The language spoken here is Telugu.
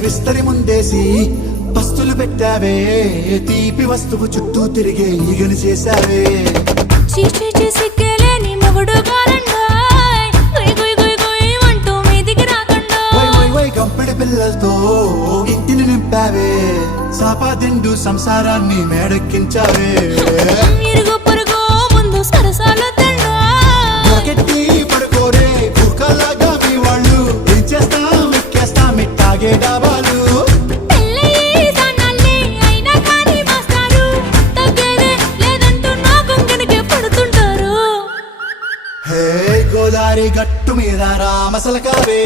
విస్తరి ముందేసి పస్తులు పెట్టావే తీపి వస్తువు చుట్టూ తిరిగే ఈగలు చేశావే సిగ్గలేని మొగుడు గారండోయ్ గుయ్ గుయ్ గుయ్ గుయ్ అంటూ మీదికి రాకండోయ్ గంపెడి పిల్లలతో ఇంటిని నింపావే సాపాదిండు సంసారాన్ని మేడెక్కించావే ఇరుగు పొరుగు ముందు సరసాలు గట్టి పడుకోరే కుక్కలాగా మీ వాళ్ళు ఏం చేస్తాం ఎక్కేస్తాం ఇట్టాగే డాబాలు గోదారి గట్టు మీద రామసలకావే